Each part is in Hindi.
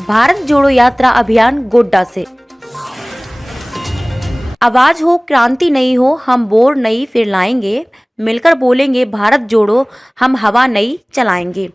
भारत जोड़ो यात्रा अभियान गोड्डा से। आवाज हो क्रांति नहीं हो, हम बोर नहीं फिर लाएंगे, मिलकर बोलेंगे भारत जोड़ो, हम हवा नई चलाएंगे।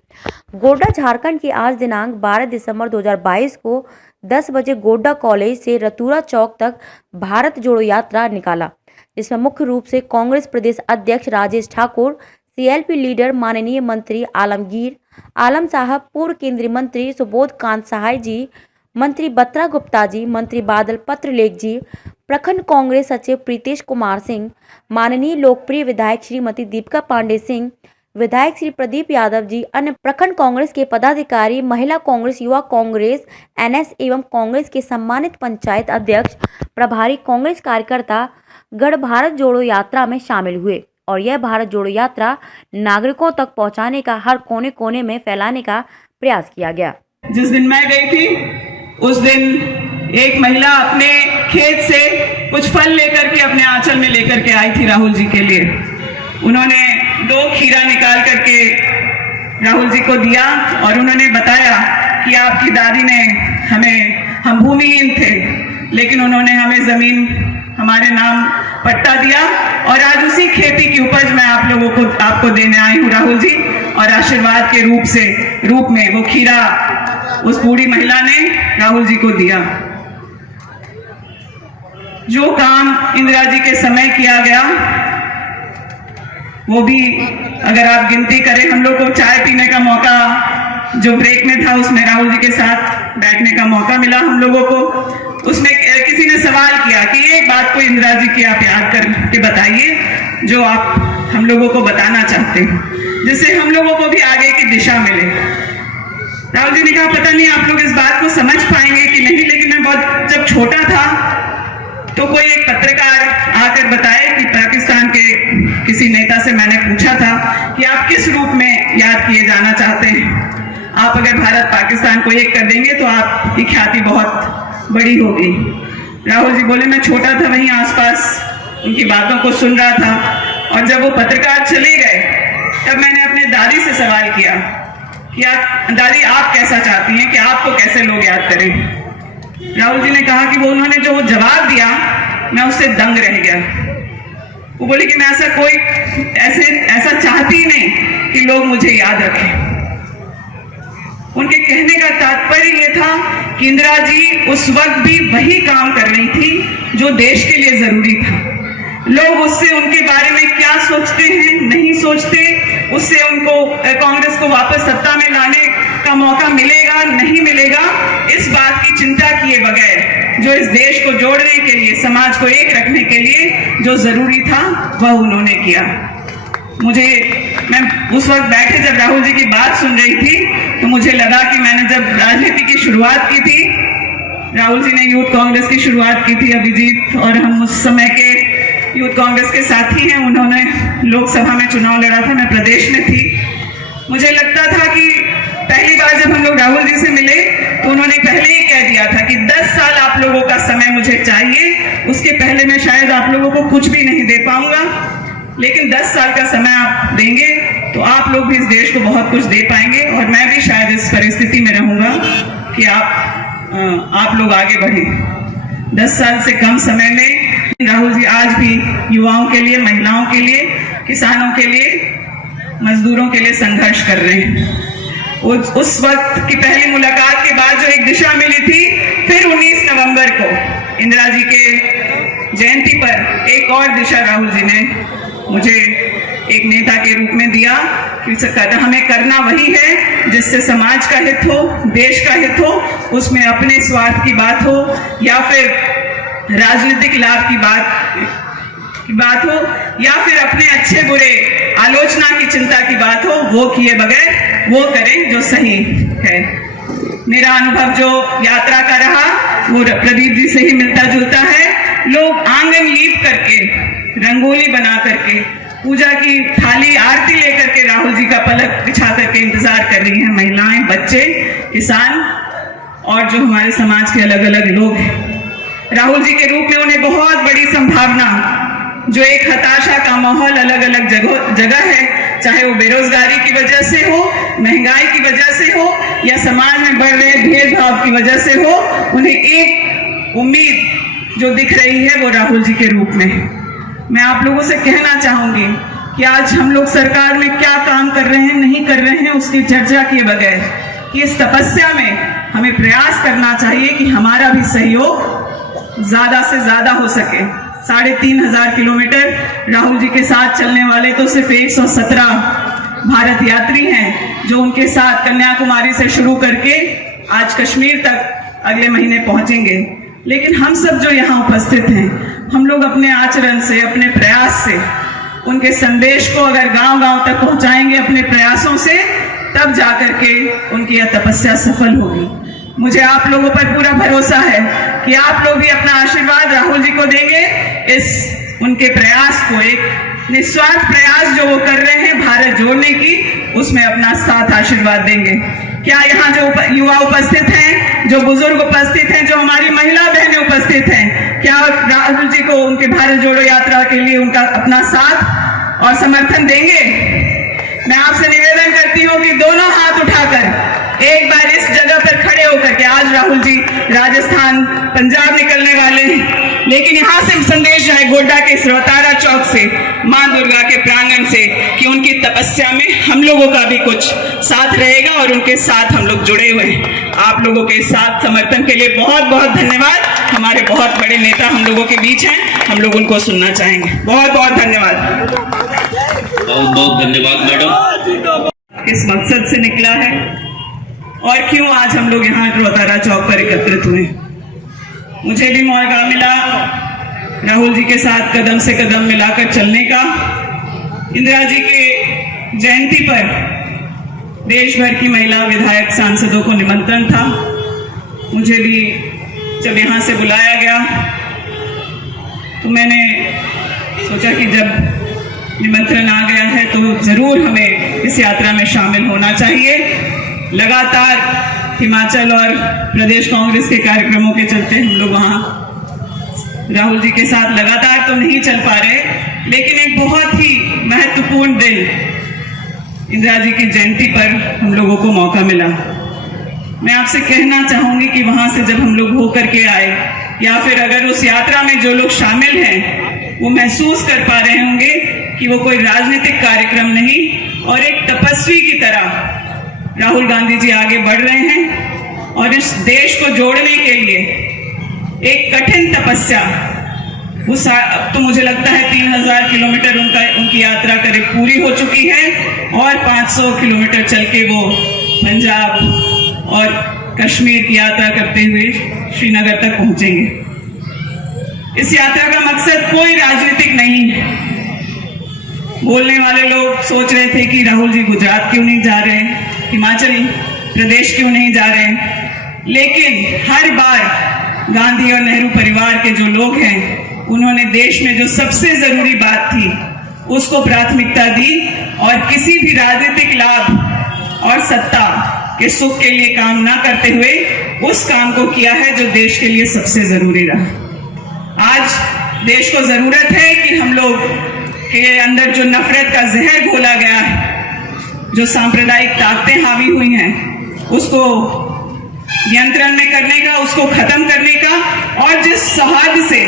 गोड्डा झारखंड की आज दिनांक 12 दिसंबर 2022 को 10 बजे गोड्डा कॉलेज से रतूरा चौक तक भारत जोड़ो यात्रा निकाला, जिसमें मुख्य रूप से कांग्रेस प्रदेश अध्यक्ष राजेश ठाकुर, सीएलपी लीडर माननीय मंत्री आलमगीर आलम साहब, पूर्व केंद्रीय मंत्री सुबोध कांत सहाय जी, मंत्री बत्रा गुप्ता जी, मंत्री बादल पत्रलेख जी, प्रखंड कांग्रेस सचिव प्रीतेश कुमार सिंह, माननीय लोकप्रिय विधायक श्रीमती दीपिका पांडे सिंह, विधायक श्री प्रदीप यादव जी, अन्य प्रखंड कांग्रेस के पदाधिकारी, महिला कांग्रेस, युवा कांग्रेस, एनएस एवं कांग्रेस के सम्मानित पंचायत अध्यक्ष, प्रभारी कांग्रेस कार्यकर्ता गढ़ भारत जोड़ो यात्रा में शामिल हुए और यह भारत जोड़ो यात्रा नागरिकों तक पहुंचाने का हर कोने कोने में फैलाने का प्रयास किया गया। जिस दिन मैं गई थी उस दिन एक महिला अपने खेत से कुछ फल लेकर के अपने आंचल में लेकर के आई थी राहुल जी के लिए। उन्होंने 2 खीरा निकाल करके राहुल जी को दिया और उन्होंने बताया कि आपकी दादी ने हम भूमिहीन थे, लेकिन उन्होंने हमें जमीन हमारे नाम पट्टा दिया और आज उसी खेती की उपज मैं आपको देने आई हूँ राहुल जी। और आशीर्वाद के रूप में वो खीरा उस बूढ़ी महिला ने राहुल जी को दिया। जो काम इंदिरा जी के समय किया गया वो भी अगर आप गिनती करें, हम लोग को चाय पीने का मौका जो ब्रेक में था उसमें राहुल जी के साथ बैठने का मौका मिला हम लोगों को। उसमें किसी ने सवाल किया कि एक बात को इंदिरा जी की आप याद करके बताइए जो आप हम लोगों को बताना चाहते हैं, जिससे हम लोगों को भी आगे की दिशा मिले। राहुल जी ने कहा पता नहीं आप लोग इस बात को समझ पाएंगे कि नहीं, लेकिन मैं जब छोटा था तो कोई एक पत्रकार आकर बताए कि पाकिस्तान के किसी नेता से मैंने पूछा था कि आप किस रूप में याद किए जाना चाहते हैं। आप अगर भारत पाकिस्तान को एक कर देंगे तो आपकी ख्याति बहुत बड़ी होगी। राहुल जी बोले मैं छोटा था, वहीं आसपास उनकी बातों को सुन रहा था और जब वो पत्रकार चले गए तब मैंने अपने दादी से सवाल किया कि दादी आप कैसा चाहती हैं कि आपको कैसे लोग याद करें। राहुल जी ने कहा कि उन्होंने जो जवाब दिया मैं उससे दंग रह गया। वो बोले कि मैं ऐसा चाहती ही नहीं कि लोग मुझे याद रखें। उनके कहने का तात्पर्य ये था कि इंदिरा जी उस वक्त भी वही काम कर रही थी जो देश के लिए जरूरी था। लोग उससे उनके बारे में क्या सोचते हैं नहीं सोचते, उससे उनको कांग्रेस को वापस सत्ता में लाने का मौका मिलेगा नहीं मिलेगा, इस बात की चिंता किए बगैर जो इस देश को जोड़ने के लिए, समाज को एक रखने के लिए जो जरूरी था वह उन्होंने किया। मैं उस वक्त बैठे जब राहुल जी की बात सुन रही थी तो मुझे लगा कि मैंने जब राजनीति की शुरुआत की थी, राहुल जी ने यूथ कांग्रेस की शुरुआत की थी, अभिजीत और हम उस समय के यूथ कांग्रेस के साथी हैं। उन्होंने लोकसभा में चुनाव लड़ा था, मैं प्रदेश में थी। मुझे लगता था कि पहली बार जब हम लोग राहुल जी से मिले तो उन्होंने पहले ही कह दिया था कि 10 साल आप लोगों का समय मुझे चाहिए, उसके पहले मैं शायद आप लोगों को कुछ भी नहीं दे पाऊंगा, लेकिन 10 साल का समय आप देंगे तो आप लोग भी इस देश को बहुत कुछ दे पाएंगे और मैं भी शायद इस परिस्थिति में रहूंगा कि आप लोग आगे बढ़ें। 10 साल से कम समय में राहुल जी आज भी युवाओं के लिए, महिलाओं के लिए, किसानों के लिए, मजदूरों के लिए संघर्ष कर रहे हैं। उस वक्त की पहली मुलाकात के बाद जो एक दिशा मिली थी, फिर 19 नवंबर को इंदिरा जी के जयंती पर एक और दिशा राहुल जी ने मुझे एक नेता के रूप में दिया कि हमें करना वही है जिससे समाज का हित हो, देश का हित हो, उसमें अपने स्वार्थ की बात हो या फिर राजनीतिक लाभ की बात हो या फिर अपने अच्छे बुरे आलोचना की चिंता की बात हो, वो किए बगैर वो करें जो सही है। मेरा अनुभव जो यात्रा का रहा वो प्रदीप जी से ही मिलता जुलता है। लोग आंगन लीप करके, रंगोली बना करके, पूजा की थाली, आरती लेकर के राहुल जी का पलक बिछा करके इंतजार कर रही हैं। महिलाएं, बच्चे, किसान और जो हमारे समाज के अलग अलग लोग हैं। राहुल जी के रूप में उन्हें बहुत बड़ी संभावना, जो एक हताशा का माहौल अलग अलग जगह है, चाहे वो बेरोजगारी की वजह से हो, महंगाई की वजह से हो या समाज में बढ़ रहे भेदभाव की वजह से हो, उन्हें एक उम्मीद जो दिख रही है वो राहुल जी के रूप में। मैं आप लोगों से कहना चाहूंगी कि आज हम लोग सरकार में क्या काम कर रहे हैं, नहीं कर रहे हैं, उसकी चर्चा किए बगैर कि इस तपस्या में हमें प्रयास करना चाहिए कि हमारा भी सहयोग ज्यादा से ज्यादा हो सके। 3,500 किलोमीटर राहुल जी के साथ चलने वाले तो सिर्फ 117 भारत यात्री हैं जो उनके साथ कन्याकुमारी से शुरू करके आज कश्मीर तक अगले महीने पहुंचेंगे। लेकिन हम सब जो यहाँ उपस्थित हैं, हम लोग अपने आचरण से, अपने प्रयास से उनके संदेश को अगर गांव-गांव तक पहुंचाएंगे अपने प्रयासों से, तब जाकर के उनकी यह तपस्या सफल होगी। मुझे आप लोगों पर पूरा भरोसा है कि आप लोग भी अपना आशीर्वाद राहुल जी को देंगे। इस उनके प्रयास को, एक निस्वार्थ प्रयास जो वो कर रहे हैं भारत जोड़ने की, उसमें अपना साथ आशीर्वाद देंगे। क्या यहाँ जो युवा उपस्थित हैं, जो बुजुर्ग उपस्थित हैं, जो हमारी महिला बहनें उपस्थित हैं, क्या राहुल जी को उनके भारत जोड़ो यात्रा के लिए उनका अपना साथ और समर्थन देंगे? मैं आपसे निवेदन करती हूँ कि दोनों हाथ उठाकर एक बार इस जगह पर खड़े होकर के, आज राहुल जी राजस्थान पंजाब निकलने वाले हैं, लेकिन यहाँ से संदेश जाए गोड्डा के रोहतारा चौक से, मां दुर्गा के प्रांगण से, कि उनकी तपस्या में हम लोगों का भी कुछ साथ रहेगा और उनके साथ हम लोग जुड़े हुए हैं। आप लोगों के साथ समर्थन के लिए बहुत बहुत धन्यवाद। हमारे बहुत बड़े नेता हम लोगों के बीच हैं, हम लोग उनको सुनना चाहेंगे। बहुत बहुत धन्यवाद। बहुत बहुत धन्यवाद मैडम। इस मकसद से निकला है और क्यों आज हम लोग यहाँ रोहतारा चौक पर एकत्रित हुए। मुझे भी मौका मिला राहुल जी के साथ कदम से कदम मिलाकर चलने का। इंदिरा जी के जयंती पर देश भर की महिला विधायक सांसदों को निमंत्रण था। मुझे भी जब यहाँ से बुलाया गया तो मैंने सोचा कि जब निमंत्रण आ गया है तो जरूर हमें इस यात्रा में शामिल होना चाहिए। लगातार हिमाचल और प्रदेश कांग्रेस के कार्यक्रमों के चलते हम लोग वहाँ राहुल जी के साथ लगातार तो नहीं चल पा रहे, लेकिन एक बहुत ही महत्वपूर्ण दिन इंदिरा जी की जयंती पर हम लोगों को मौका मिला। मैं आपसे कहना चाहूंगी कि वहां से जब हम लोग होकर के आए, या फिर अगर उस यात्रा में जो लोग शामिल हैं वो महसूस कर पा रहे होंगे कि वो कोई राजनीतिक कार्यक्रम नहीं और एक तपस्वी की तरह राहुल गांधी जी आगे बढ़ रहे हैं और इस देश को जोड़ने के लिए एक कठिन तपस्या, उस तो मुझे लगता है 3,000 किलोमीटर उनकी यात्रा करीब पूरी हो चुकी है और 500 किलोमीटर चल के वो पंजाब और कश्मीर की यात्रा करते हुए श्रीनगर तक पहुंचेंगे। इस यात्रा का मकसद कोई राजनीतिक नहीं है। बोलने वाले लोग सोच रहे थे कि राहुल जी गुजरात क्यों नहीं जा रहे, हिमाचल प्रदेश क्यों नहीं जा रहे, लेकिन हर बार गांधी और नेहरू परिवार के जो लोग हैं उन्होंने देश में जो सबसे जरूरी बात थी उसको प्राथमिकता दी और किसी भी राजनीतिक लाभ और सत्ता के सुख के लिए काम ना करते हुए उस काम को किया है जो देश के लिए सबसे जरूरी रहा। आज देश को जरूरत है कि हम लोग के अंदर जो नफरत का जहर घोला गया है, जो सांप्रदायिक ताकतें हावी हुई हैं, उसको नियंत्रण में करने का, उसको खत्म करने का और जिस सौहार्द से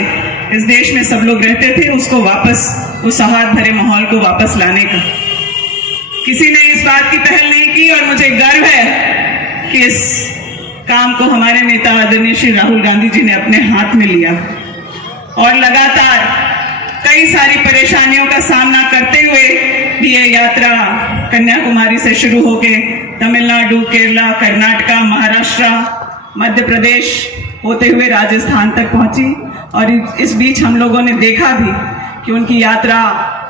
इस देश में सब लोग रहते थे उसको वापस, उस सौहार्द भरे माहौल को वापस लाने का। किसी ने इस बात की पहल नहीं की और मुझे गर्व है कि इस काम को हमारे नेता आदरणीय श्री राहुल गांधी जी ने अपने हाथ में लिया और लगातार कई सारी परेशानियों का सामना करते हुए भी ये यात्रा कन्याकुमारी से शुरू होके तमिलनाडु, केरला, कर्नाटका, महाराष्ट्र, मध्य प्रदेश होते हुए राजस्थान तक पहुंची। और इस बीच हम लोगों ने देखा भी कि उनकी यात्रा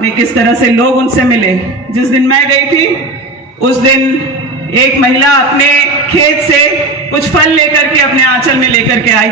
में किस तरह से लोग उनसे मिले। जिस दिन मैं गई थी उस दिन एक महिला अपने खेत से कुछ फल लेकर के अपने आंचल में लेकर के आई।